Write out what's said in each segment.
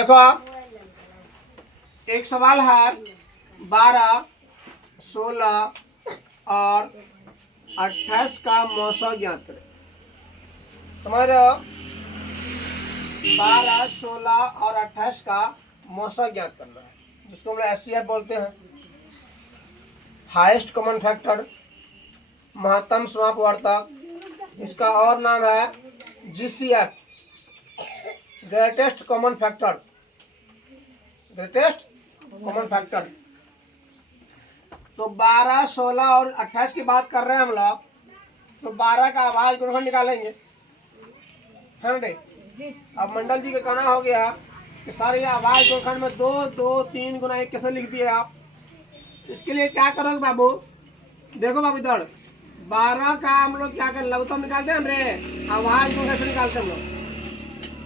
देखो एक सवाल है 12, 16 और 28 का मौसा ज्ञात करें। समझ रहे हो? 12, 16 और 28 का मौसा ज्ञात करना है, जिसको हम लोग एचसीएफ बोलते हैं। हाईएस्ट कॉमन फैक्टर, महत्तम समापवर्तक, इसका और नाम है GCF, greatest common factor. Greatest common factor. तो 12, 16 और 28 की बात कर रहे हैं हम लोग, तो 12 का आवाज गुणनखंड निकालेंगे, है ना? अब मंडल जी का कहना हो गया कि सारे आवाज गुणनखंड में 2, 2, 3 गुना 1 कैसे लिख दिए आप। इसके लिए क्या करोगे बाबू? देखो बाबू इधर 12 का हम लोग क्या कर लघुत्तम निकालते हैं रे, आवाज को कैसे निकालते हैं हम लोग?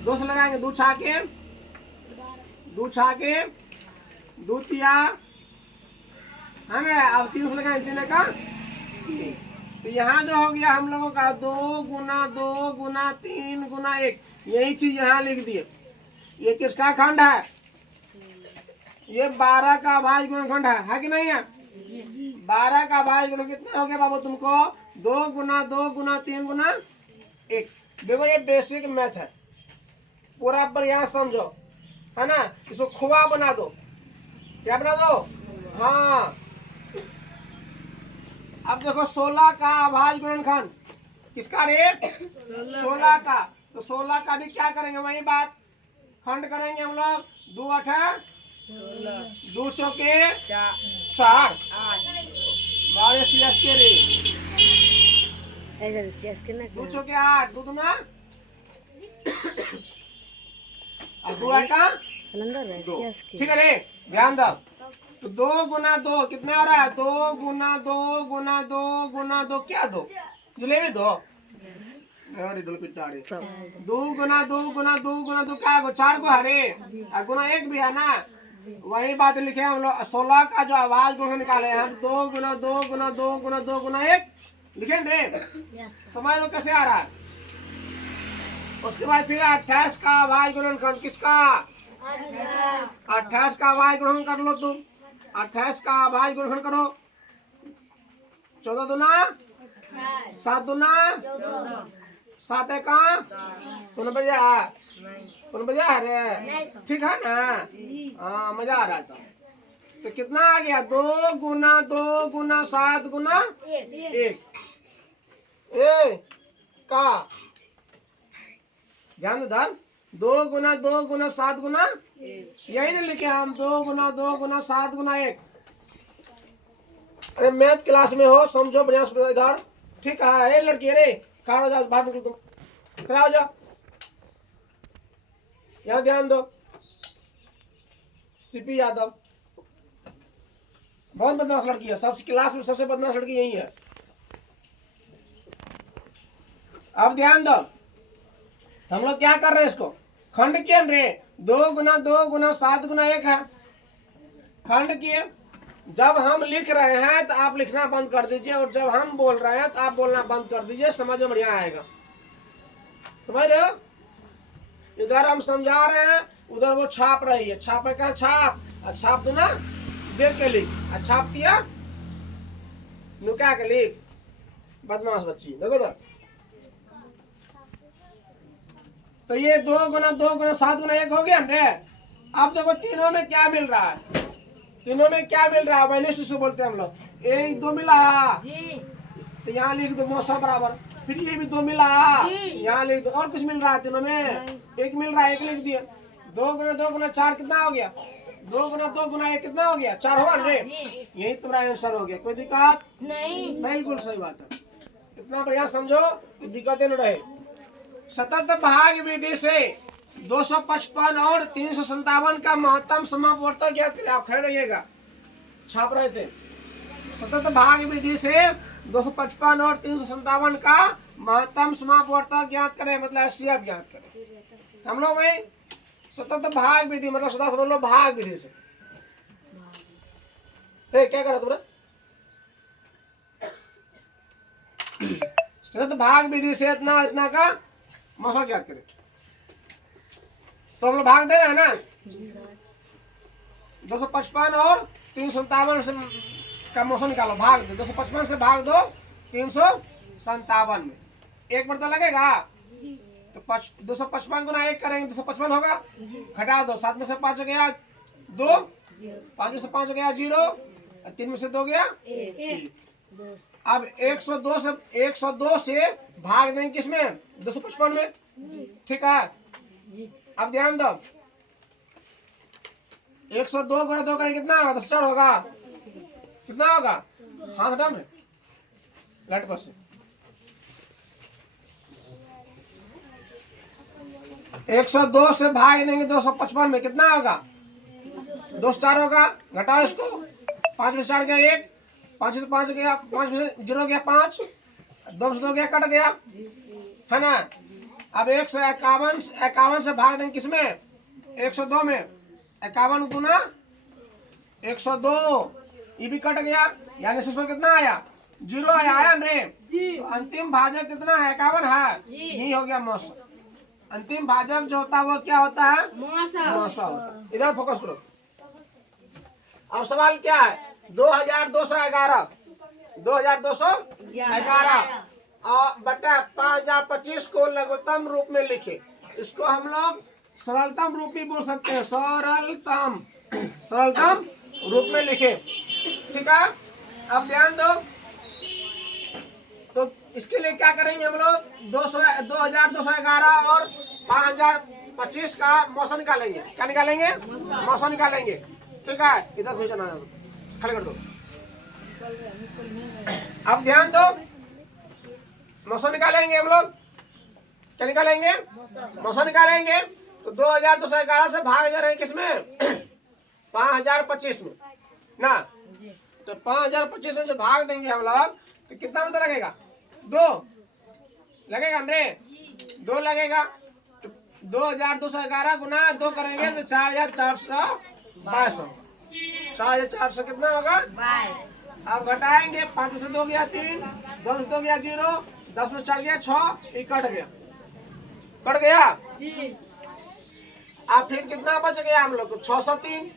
2 से लगाएंगे, 2 छाके, 2 छाके, 2 तिया, है ना? अब 3 से लगाएंगे, 3 का। तो यहाँ जो हो गया हम लोगों का 2 गुना 2 गुना 3 गुना 1, यही चीज यहाँ लिख दिए। ये किसका खंड है? ये 12 का आवाज गुणनखंड है कि नहीं है? 12 का आवाज गुणन कितना हो गया बाबू तुमको? 2 गुना 2 गुना 3 गुना 1। देखो ये बेसिक मैथ है, पूरा बढ़िया समझो, है ना? इसको खुआ बना दो। क्या बना दो? हाँ। अब देखो 16 का आवाज गुणनखंड किसका रे? 16 का। तो 16 का भी क्या करेंगे? वही बात, खंड करेंगे हम लोग। 2 8 2 चौके 4। बारे सीएस के रे 2 चौके 8, 2 दूना और 2 का 2। ठीक है रे, ध्यान दो। तो 2 गुना 2 कितना हो रहा है? 2 गुना 2 गुना 2 गुना 2 क्या 2? जलेबी 2। 2 गुना 2 गुना 2 गुना 2 क्या है? 4 को हरे और गुना 1 भी है ना। वही बात लिखे हम लोग। 16 का जो आवाज गुणनखंड निकाले हैं हम, 2 गुना 2 गुना 2 गुना 2 गुना 1 लिखे रे। समझ लो कैसे आ रहा है। उसके बाद फिर 28 का आवाज गुणनखंड किसका? 28 का आवाज गुणनखंड कर लो तुम। 28 का आवाज गुणनखंड करो। 14 दूना 7 दूना 7 का 2 बजा है, 2 बजा है रे। ठीक है ना? हाँ, मजा आ रहा था। तो कितना आ गया? 2 गुना 2 गुना 7 गुना 1 का। ध्यान दो धर। 2 गुना 2 गुना 7 गुना, यही नहीं लिखे हम? 2 गुना 2 गुना 7 गुना 1। अरे मैथ क्लास में हो, समझो बढ़िया से इधर। ठीक है लड़की रे, खड़ा हो जाओ, बाहर निकलो तुम, खड़ा हो जाओ, यहाँ ध्यान दो। सीपी यादव बहुत बदमाश लड़की है, सब क्लास में सबसे बदमाश लड़की यही है। अब ध्यान दो, हम लोग क्या कर रहे हैं? इसको खंड किए रे। 2 गुना 2 गुना 7 गुना 1 है, खंड किए। जब हम लिख रहे हैं तो आप लिखना बंद कर दीजिए, और जब हम बोल रहे हैं तो आप बोलना बंद कर दीजिए। समझ में बढ़िया आएगा। समझ रहे हो? इधर हम समझा रहे हैं, उधर वो छाप रही है। छापे का छाप, छाप दो ना, देख के लिख। छाप दिया, नुका के लिख। बदमाश बच्ची, देखो इधर। तो ये 2 गुना 2 गुना 7 गुना 1 हो गया रे। अब देखो तीनों में क्या मिल रहा है? तीनों में क्या मिल रहा है? माइनस 2 बोलते हैं हम लोग। 1 2 मिला तो यहाँ लिख दो मौसा बराबर। फिर ये भी 2 मिला, यहाँ लिख दो। और कुछ मिल रहा है तीनों में? 1 मिल रहा है, 1 लिख दिए। 2 गुना 2 गुना 4 कितना हो गया? 2 गुना 2 गुना 1 कितना हो गया? 4 होगा रे। यही तुम्हारा आंसर हो गया। कोई दिक्कत नहीं? बिल्कुल सही बात है। इतना बढ़िया समझो कि दिक्कतें न रहे। सतत भाग विधि से 255 और 357 का महत्तम समापवर्तक ज्ञात करें। आप खड़े रहिएगा, छाप रहे थे। सतत भाग विधि से 255 और 357 का महत्तम समापवर्तक ज्ञात करें, मतलब एचसीएफ ज्ञात करें। हम लोग भाई सतत भाग विधि मतलब सदा समझ लो भाग विधि से। क्या करा तुमने? सतत भाग विधि से इतना इतना का मौसा ज्ञात करें। तो हम लोग भाग दे रहे हैं ना, 255 और 357 से का मौसम निकालो, भाग दो। 255 से भाग दो 357 में, एक मरतबा लगेगा। तो 255 गुना 1 करेंगे 255 होगा, घटा दो। 7 में से 5 गया 2, 5 में से 5 गया 0, 3 में से 2 गया 1। अब 102 से भाग देंगे किसमें? 255 में, ठीक है। अब ध्यान दो, 102 गुना 2 करेंगे कितना होगा? 10 होगा, कितना होगा? हाथ हटा में लाइट पर से 102 से भाग देंगे 255 में, कितना होगा? 2 से 4 होगा, घटाओ इसको। 5 में से 4 गया 1, 5 से 5 गया, 5 में से 0 गया 5, 2 में से 2 गया, कट गया, है ना। अब 151 से भाग देंगे किसमें? 102 में। 51 गुना 102, ये भी कट गया, यानी इसमें कितना आया? 0 आया रे। तो अंतिम भाजक कितना है? 51 है, यही हो गया मौसम। अंतिम भाजक जो होता है वो क्या होता है? मौसम। इधर फोकस करो। अब सवाल क्या है? 2211 और बटा 5025 को लघुत्तम रूप में लिखे। इसको हम लोग सरलतम रूप भी बोल सकते हैं, सरलतम रूप में लिखे, ठीक है। अब ध्यान दो, तो इसके लिए क्या करेंगे हम लोग? 2211 और 5025 का मौसम निकालेंगे। क्या निकालेंगे? मौसम निकालेंगे, ठीक है। इधर घुस जाना, खाली कर दो। अब ध्यान दो, मौसम निकालेंगे हम लोग। क्या निकालेंगे? मौसम निकालेंगे। तो 2211 से भाग दे रहे हैं किसमें? 5025 में ना। तो 5025 में जो भाग देंगे हम लोग, तो कितना मतलब लगेगा? 2 लगेगा रे, 2 लगेगा। तो 2211 गुना 2 करेंगे तो 4422 होगा। 4400 कितना होगा? 22। अब घटाएंगे, 5 में से 2 गया 3, 2 में से 2 गया 0, 10 में 4 गया 6, ये कट गया, कट गया। अब फिर कितना बच गया हम लोग को? 603।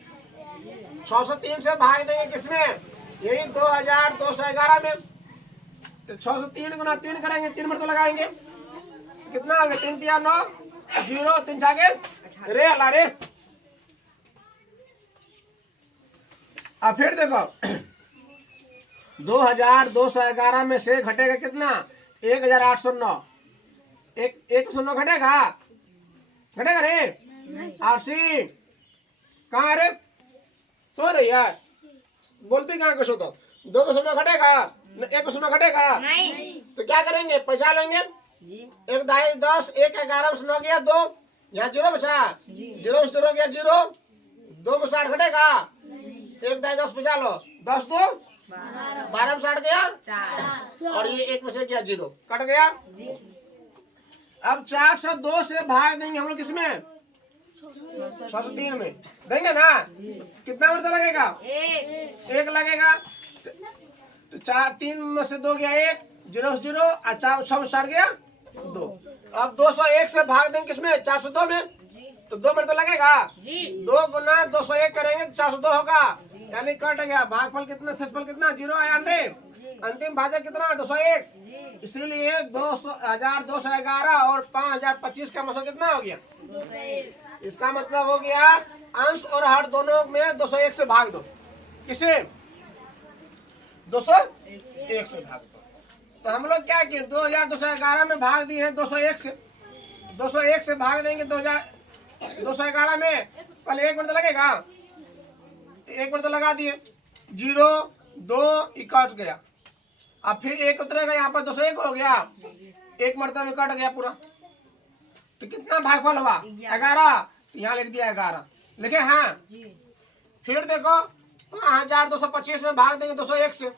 603 से भाग देंगे किसमें? यही 2211 में। तो 603 गुना 3 करेंगे, 3 मरतबा लगाएंगे, कितना होगा? 3 3 9, 0 3 छागे रे अल्लाह रे। अब फिर देखो 2211 में से घटेगा कितना? 1809। 109 घटेगा, घटेगा रे। आरसी कहाँ रे? सो रही है, बोलते कहाँ कुछ हो? तो 2 में 9 घटेगा, 1 में 9 घटेगा नहीं। तो क्या करेंगे? पैसा लेंगे, 1 दाई 10, 1 11 में 9 गया 2, यहाँ 0 बचा, 0 में 0 गया 0, 2 में 60 घटेगा, 1 दाई 10 बचा लो, 10 2 12 में 60 गया, और ये 1 में से गया 0, कट गया। अब 402 से भाग देंगे हम लोग किसमें? 603 में देंगे ना। कितना मरतबा लगेगा? 1 लगेगा। तो 4 3 में से 2 गया 1, 0 से 0, और 4 6 में 60 गया 2। अब 201 से भाग देंगे किसमें? 402 में। तो 2 मरतबा लगेगा, 2 गुना 201 करेंगे तो 402 होगा, यानी कट गया। भागफल कितना? शेषफल कितना? 0 आया रे। अंतिम भाजक कितना? 201। इसीलिए 2211 और 5025 का मौसम कितना हो गया? 201। इसका मतलब हो गया अंश और हर दोनों में 201 से भाग दो। किसे? 201 से भाग दो। तो हम लोग क्या किए? 2211 में भाग दिए हैं 201 से। 201 से भाग देंगे 2211 में, पहले 1 मिनट लगेगा, 1 मिनट लगा दिए, 0 2 कट गया। अब फिर 1 उतरेगा, यहाँ पर 201 हो गया, 1 मरतबा में कट गया पूरा। तो कितना भागफल हुआ? 11। यहाँ लिख दिया 11, लिखे हाँ। फिर देखो 5225 में भाग देंगे 201 से,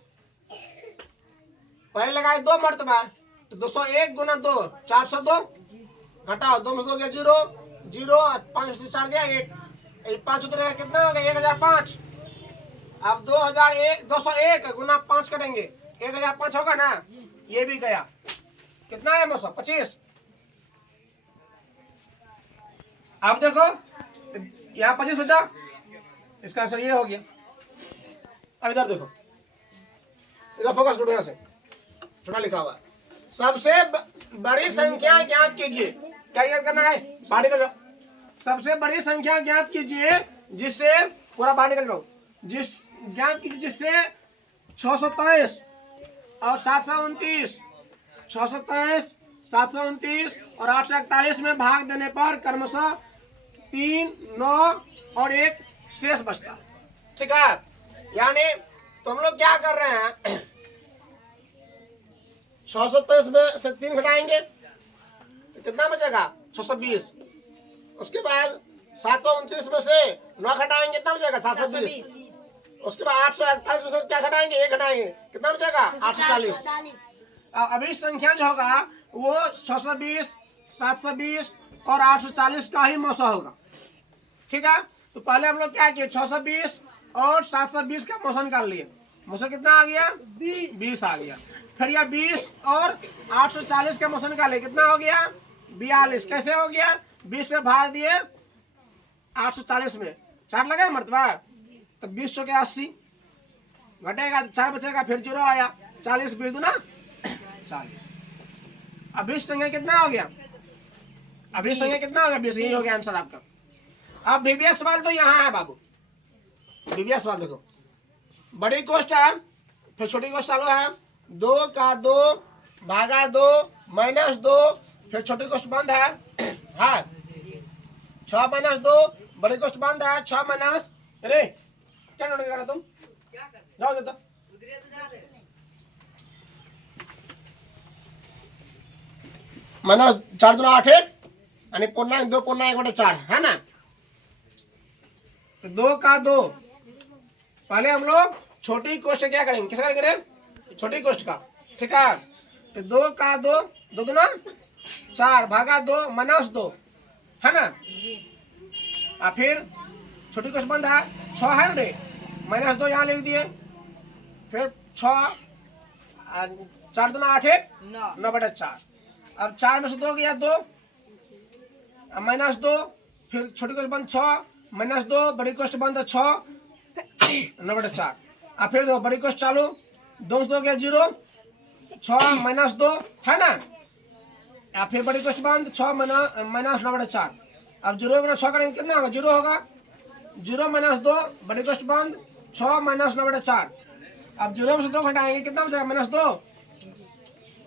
पहले लगाए 2 मरतबा, तो 201 गुना 2 402, घटाओ 2 में से 2 गया 0 0, 5 से 4 गया 1, 5 उतरेगा, कितना हो गया? 1005। अब 201 गुना 5 करेंगे, 1005 होगा ना, ये भी गया। कितना है मौसम? 25। अब देखो यहाँ 25 बचा, इसका आंसर ये हो गया। अब इधर देखो, इधर फोकस करो, यहाँ से छोटा लिखा हुआ है, सबसे बड़ी संख्या ज्ञात कीजिए। क्या याद करना है? बाहर निकल जाओ। सबसे बड़ी संख्या ज्ञात कीजिए जिससे, पूरा बाहर निकल जाओ, ज्ञात कीजिए जिससे 623 और 729, 623, 729 और 841 में भाग देने पर क्रमशः 3, 9 और 1 शेष बचता। ठीक है, यानी तुम लोग क्या कर रहे हैं, 623 में से 3 घटाएंगे, कितना बचेगा? 620। उसके बाद 729 में से 9 घटाएंगे, कितना बचेगा? 720। उसके बाद 841 में से क्या घटाएंगे? 1 घटाएंगे, कितना बचेगा? 840। अभी संख्या जो होगा वो 620, 720 और 840 का ही मौसा होगा। ठीक है, तो पहले हम लोग क्या किए, 620 और 720 का मौसा निकाल लिए। मौसा कितना आ गया? 20 आ गया। फिर यह 20 और 840 का मौसा निकाले, कितना हो गया? 42। कैसे हो गया? 20 से भाग दिए 840 में, 4 लगा मरतबा, तो 20 चौके 80 घटेगा, 4 बचेगा, फिर 0 आया, 40 20 दूना 40। अब 20 संख्या कितना हो गया? अभी संख्या कितना हो गया? 20। यही हो गया आंसर आपका। अब बीबीएस सवाल तो यहाँ है बाबू, बीबीएस सवाल देखो, बड़ी कोष्ट है, फिर छोटी कोष्ट चालू है, 2 का 2 भागा 2 माइनस 2, फिर छोटी कोष्ट बंद है, हाँ 6 माइनस 2, बड़ी कोष्ट बंद है, 6 माइनस, अरे क्या नोट कर रहा तुम? जाओ देता माइनस 4 दूना 8 यानी पूर्णांक 2 पूर्णांक 1/4 है ना। तो 2 का 2, पहले हम लोग छोटी कोष्ट क्या करेंगे, किसका करेंगे? छोटी कोष्ट का। ठीक है, तो 2 का 2, 2 दूना 4 भागा 2 माइनस 2 है ना। फिर छोटी कोष्ट बंद है, 6 है रे, माइनस 2 यहाँ लिख दिए, फिर 6 4 दूना 8 9/4। अब 4 में से 2 गया 2, माइनस 2, फिर छोटी कोष्ट बंद 6 माइनस 2, बड़ी कोष्ट बंद 6 9/4। अब फिर 2 बड़ी कोष्ट चालू, 2 से 2 गया 0, 6 माइनस 2 है ना। या फिर बड़ी कोष्ट बंद 6 माइनस 9/4। अब 0 गुना 6 करेंगे, कितना होगा? 0 होगा, 0 माइनस 2 बड़ी कोष्ट बंद 6 माइनस 9/4। अब 0 में से 2 घटाएंगे, कितना बचेगा? माइनस 2,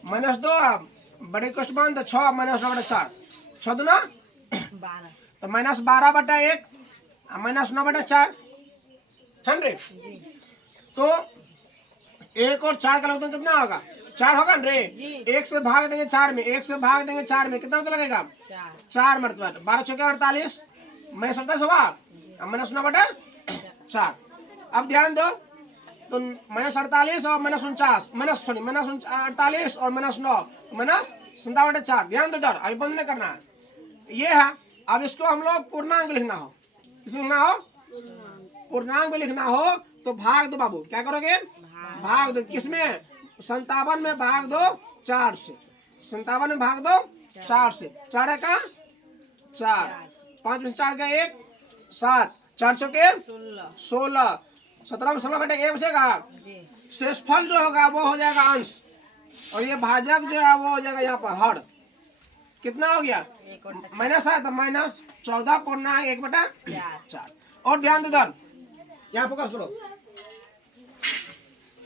माइनस 2, अब बड़ी कोष्ट बंद 6 माइनस 9/4, 6 दूना 12, तो माइनस 12/1 माइनस 9/4 है रे। तो 1 और 4 का लगभग कितना होगा? 4 होगा रे। 1 से भाग देंगे 4 में, 1 से भाग देंगे 4 में, कितना लगेगा? 4 मरतबा, 12 चौके 48 माइनस 48 होगा, माइनस 9/4। अब ध्यान दो, तो माइनस 48 और माइनस 49, माइनस 48 और माइनस 9 माइनस 57/4। ध्यान दो इधर, अभी बंद नहीं करना है, ये है। अब इसको हम लोग पूर्णांक लिखना हो, इसमें लिखना हो पूर्णांक में लिखना हो तो भाग दो बाबू, क्या करोगे? भाग दो, किसमें? 57 में भाग दो 4 से, 57 में भाग दो 4 से, 4 का 4, 5 में से 4 का 1 7, 4 चौके 16, 17 में 16 घटेगा 1 बचेगा, शेषफल जो होगा वो हो जाएगा अंश, और ये भाजक जो है वो हो जाएगा यहाँ पर हर। कितना हो गया? माइनस है तो माइनस 14.1/4। और ध्यान दो इधर, यहाँ फोकस करो,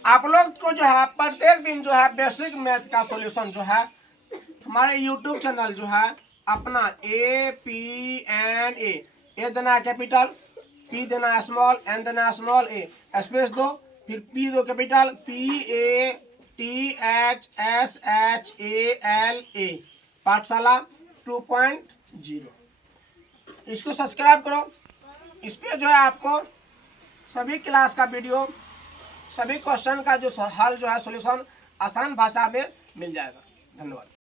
आप लोग को जो है प्रत्येक दिन जो है बेसिक मैथ का सॉल्यूशन जो है हमारे YouTube चैनल जो है अपना APNA, ए देना कैपिटल, P देना स्मॉल, N देना स्मॉल, A स्पेस दो, फिर P दो कैपिटल, PATHSHALA, पाठशाला 2.0। इसको सब्सक्राइब करो, इस पे जो है आपको सभी क्लास का वीडियो, सभी क्वेश्चन का जो हल जो है सॉल्यूशन आसान भाषा में मिल जाएगा। धन्यवाद।